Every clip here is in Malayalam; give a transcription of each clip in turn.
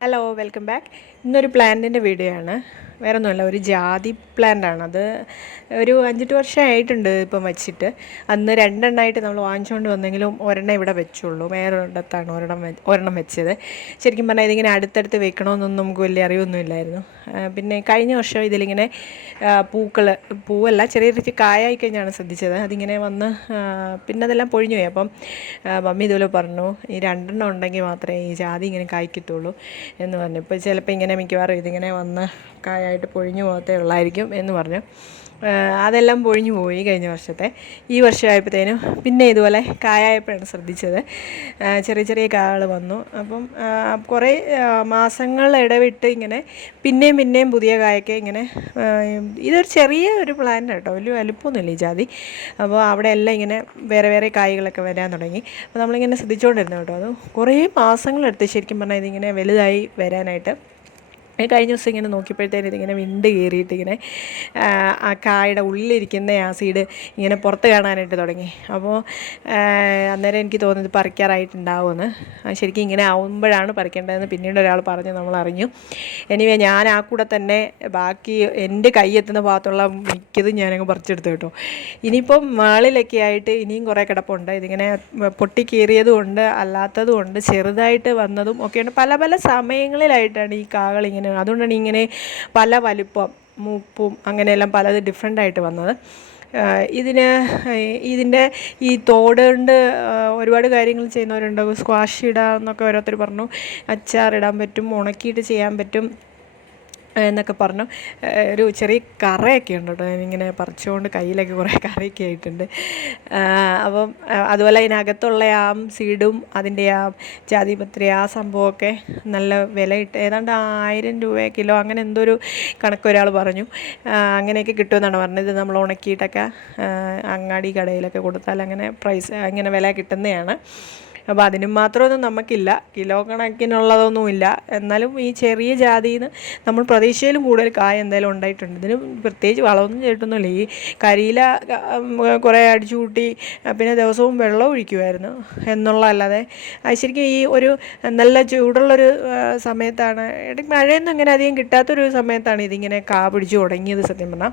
ഹലോ വെൽക്കം ബാക്ക് ഇന്നൊരു പ്ലാന്റിന്റെ വീഡിയോ ആണ്. വേറെ ഒന്നുമല്ല ഒരു ജാതി ആണ്. അത് ഒരു അഞ്ചെട്ട് വർഷമായിട്ടുണ്ട് ഇപ്പം വെച്ചിട്ട്. അന്ന് രണ്ടെണ്ണമായിട്ട് നമ്മൾ വാങ്ങിച്ചുകൊണ്ട് വന്നെങ്കിലും ഒരെണ്ണം ഇവിടെ വെച്ചുള്ളൂ വേറെ ഒരിടത്താണ് ഒരെണ്ണം ഒരെണ്ണം വെച്ചത്. ശരിക്കും പറഞ്ഞാൽ ഇതിങ്ങനെ അടുത്തടുത്ത് വെക്കണമെന്നൊന്നും നമുക്ക് വലിയ അറിവൊന്നുമില്ലായിരുന്നു. പിന്നെ കഴിഞ്ഞ വർഷം ഇതിലിങ്ങനെ പൂക്കൾ പൂവല്ല ചെറിയ ചെറിയ കായായി കഴിഞ്ഞാണ് ശ്രദ്ധിച്ചത്. അതിങ്ങനെ വന്ന് പിന്നെ അതെല്ലാം പൊഴിഞ്ഞു പോയി. അപ്പം മമ്മി ഇതുപോലെ പറഞ്ഞു ഈ രണ്ടെണ്ണം ഉണ്ടെങ്കിൽ മാത്രമേ ഈ ജാതി ഇങ്ങനെ കായ്ക്കത്തുള്ളൂ എന്ന് പറഞ്ഞു. ഇപ്പോൾ ചിലപ്പോൾ ഇങ്ങനെ മിക്കവാറും ഇതിങ്ങനെ വന്ന് കായായിട്ട് പൊഴിഞ്ഞു പോകത്തേ ഉള്ളായിരിക്കും എന്ന് പറഞ്ഞു. അതെല്ലാം പൊഴിഞ്ഞു പോയി കഴിഞ്ഞ വർഷത്തെ. ഈ വർഷമായപ്പോഴത്തേനും പിന്നെ ഇതുപോലെ കായായപ്പോഴാണ് ശ്രദ്ധിച്ചത്. ചെറിയ ചെറിയ കായകൾ വന്നു. അപ്പം കുറേ മാസങ്ങൾ ഇടവിട്ട് ഇങ്ങനെ പിന്നെയും പിന്നെയും പുതിയ കായൊക്കെ ഇങ്ങനെ ഇതൊരു ചെറിയ ഒരു പ്ലാന്റ് കേട്ടോ. വലിയ വലുപ്പമൊന്നുമില്ല ഈ ജാതി. അപ്പോൾ അവിടെ എല്ലാം ഇങ്ങനെ വേറെ വേറെ കായ്കളൊക്കെ വരാൻ തുടങ്ങി. അപ്പോൾ നമ്മളിങ്ങനെ ശ്രദ്ധിച്ചുകൊണ്ടിരുന്നു കേട്ടോ. അത് കുറേ മാസങ്ങളെടുത്ത് ശരിക്കും പറഞ്ഞാൽ ഇതിങ്ങനെ വലുതായി വരാനായിട്ട്. കഴിഞ്ഞ ദിവസം ഇങ്ങനെ നോക്കിയപ്പോഴത്തേനും ഇതിങ്ങനെ വിണ്ട് കയറിയിട്ട് ഇങ്ങനെ ആ, കായുടെ ഉള്ളിലിരിക്കുന്ന സീഡ് ഇങ്ങനെ പുറത്ത് കാണാനായിട്ട് തുടങ്ങി. അപ്പോൾ അന്നേരം എനിക്ക് തോന്നുന്നത് പറിക്കാറായിട്ടുണ്ടാവുമെന്ന്. ശരിക്കും ഇങ്ങനെ ആവുമ്പോഴാണ് പറിക്കേണ്ടതെന്ന് പിന്നീട് ഒരാൾ പറഞ്ഞ് നമ്മൾ അറിഞ്ഞു. എനിവേ ഞാൻ ആ കൂടെ തന്നെ ബാക്കി എന്റെ കൈ എത്തുന്ന ഭാഗത്തുള്ള മിക്കതും ഞാനങ്ങ് പറിച്ചെടുത്തു കേട്ടോ. ഇനിയിപ്പം മാളിലൊക്കെ ആയിട്ട് ഇനിയും കുറേ കിടപ്പുണ്ട്. ഇതിങ്ങനെ പൊട്ടിക്കേറിയതും കീറിയതും ഉണ്ട് അല്ലാത്തതും ഉണ്ട് ചെറുതായിട്ട് വന്നതും ഒക്കെയുണ്ട്. പല പല സമയങ്ങളിലായിട്ടാണ് ഈ കാകൾ ഇങ്ങനെ അതുകൊണ്ടാണ് ഇങ്ങനെ പല വലിപ്പം മൂപ്പും അങ്ങനെയെല്ലാം പലത് ഡിഫറെന്റായിട്ട് വന്നത്. ഇതിന് ഇതിന്റെ ഈ തോട് കൊണ്ട് ഒരുപാട് കാര്യങ്ങൾ ചെയ്യുന്നവരുണ്ട്. സ്ക്വാഷ് ഇടാം എന്നൊക്കെ ഓരോരുത്തർ പറഞ്ഞു. അച്ചാറിടാൻ പറ്റും ഉണക്കിയിട്ട് ചെയ്യാൻ പറ്റും. എന്നൊക്കെ പറഞ്ഞു. ഒരു ചെറിയ കറയൊക്കെ ഉണ്ട് കേട്ടോ. ഞാനിങ്ങനെ പറിച്ചുകൊണ്ട് കയ്യിലൊക്കെ കുറേ കറയൊക്കെ ആയിട്ടുണ്ട്. അപ്പം അതുപോലെ അതിനകത്തുള്ള ആ സീഡും അതിന്റെ ആ ജാതിപത്രി ആ സംഭവമൊക്കെ നല്ല വിലയിട്ട് ഏതാണ്ട് ആയിരം രൂപ കിലോ അങ്ങനെ എന്തോ ഒരു കണക്ക് ഒരാൾ പറഞ്ഞു. അങ്ങനെയൊക്കെ കിട്ടുമെന്നാണ് പറഞ്ഞത്. ഇത് നമ്മൾ ഉണക്കിയിട്ടൊക്കെ അങ്ങാടി കടയിലൊക്കെ കൊടുത്താൽ അങ്ങനെ പ്രൈസ് അങ്ങനെ വില കിട്ടുന്നതാണ്. അപ്പോൾ അതിനും മാത്രമൊന്നും നമുക്കില്ല. കിലോ കണക്കിനുള്ളതൊന്നുമില്ല. എന്നാലും ഈ ചെറിയ ജാതിയിൽ നിന്ന് നമ്മൾ പ്രതീക്ഷയിലും കൂടുതൽ കായ എന്തായാലും ഉണ്ടായിട്ടുണ്ട്. ഇതിന് പ്രത്യേകിച്ച് വളമൊന്നും ചെയ്തിട്ടൊന്നുമില്ല ഈ കരിയില കുറേ അടിച്ചു കൂട്ടി പിന്നെ ദിവസവും വെള്ളം ഒഴിക്കുമായിരുന്നു എന്നുള്ളതല്ലാതെ. അത് ശരിക്കും ഈ ഒരു നല്ല ചൂടുള്ളൊരു സമയത്താണ്. ഇടയ്ക്ക് മഴയൊന്നും അങ്ങനെ അധികം കിട്ടാത്തൊരു സമയത്താണ് ഇതിങ്ങനെ കാ പിടിച്ചു തുടങ്ങിയത് സത്യം പറഞ്ഞാൽ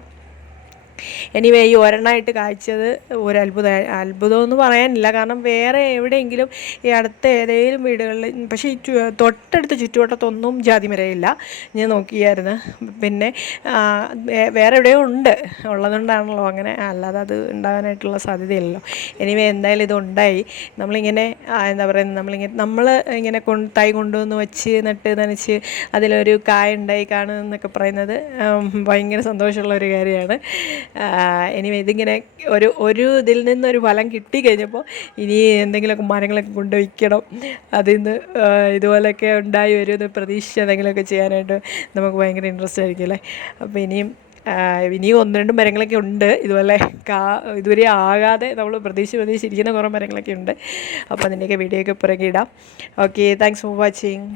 എനിവേ ഈ ഒരെണ്ണമായിട്ട് കാഴ്ചത് ഒരു അത്ഭുത അത്ഭുതം എന്ന് പറയാനില്ല. കാരണം വേറെ എവിടെയെങ്കിലും ഈ അടുത്ത ഏതെങ്കിലും വീടുകളിൽ പക്ഷേ ഈ തൊട്ടടുത്ത ചുറ്റുവട്ടത്തൊന്നും ജാതി മരയില്ല. ഞാൻ നോക്കിയായിരുന്നു. പിന്നെ വേറെ എവിടെയോ ഉണ്ട്. ഉള്ളതുകൊണ്ടാണല്ലോ അങ്ങനെ. അല്ലാതെ അത് ഉണ്ടാകാനായിട്ടുള്ള സാധ്യതയില്ലല്ലോ. എനിവേ എന്തായാലും ഇതുണ്ടായി നമ്മളിങ്ങനെ എന്താ പറയുക നമ്മളിങ്ങനെ നമ്മൾ ഇങ്ങനെ കൊണ്ട് തൈ കൊണ്ടുവന്ന് വെച്ച് നട്ട് നനച്ച് അതിലൊരു കായ ഉണ്ടായി കാണുമെന്നൊക്കെ പറയുന്നത് ഭയങ്കര സന്തോഷമുള്ള ഒരു കാര്യമാണ്. എനിവേ ഇതിങ്ങനെ ഒരു ഒരു ഇതിൽ നിന്നൊരു ഫലം കിട്ടി കഴിഞ്ഞപ്പോൾ ഇനി എന്തെങ്കിലുമൊക്കെ മരങ്ങളൊക്കെ കൊണ്ട് വയ്ക്കണം അതിൽ നിന്ന് ഇതുപോലെയൊക്കെ ഉണ്ടായി വരുമെന്ന് പ്രതീക്ഷിച്ച് എന്തെങ്കിലുമൊക്കെ ചെയ്യാനായിട്ട് നമുക്ക് ഭയങ്കര ഇൻട്രസ്റ്റ് ആയിരിക്കും അല്ലേ? അപ്പോൾ ഇനിയും ഇനിയും ഒന്ന് രണ്ട് മരങ്ങളൊക്കെ ഉണ്ട്. ഇതുപോലെ കാ ഇതുവരെ ആകാതെ നമ്മൾ പ്രതീക്ഷ പ്രതീക്ഷിച്ചിരിക്കുന്ന കുറേ മരങ്ങളൊക്കെ ഉണ്ട്. അപ്പോൾ അതിന്റെയൊക്കെ വീഡിയോ ഒക്കെ പുറകെ ഇടാം. Okay thanks for watching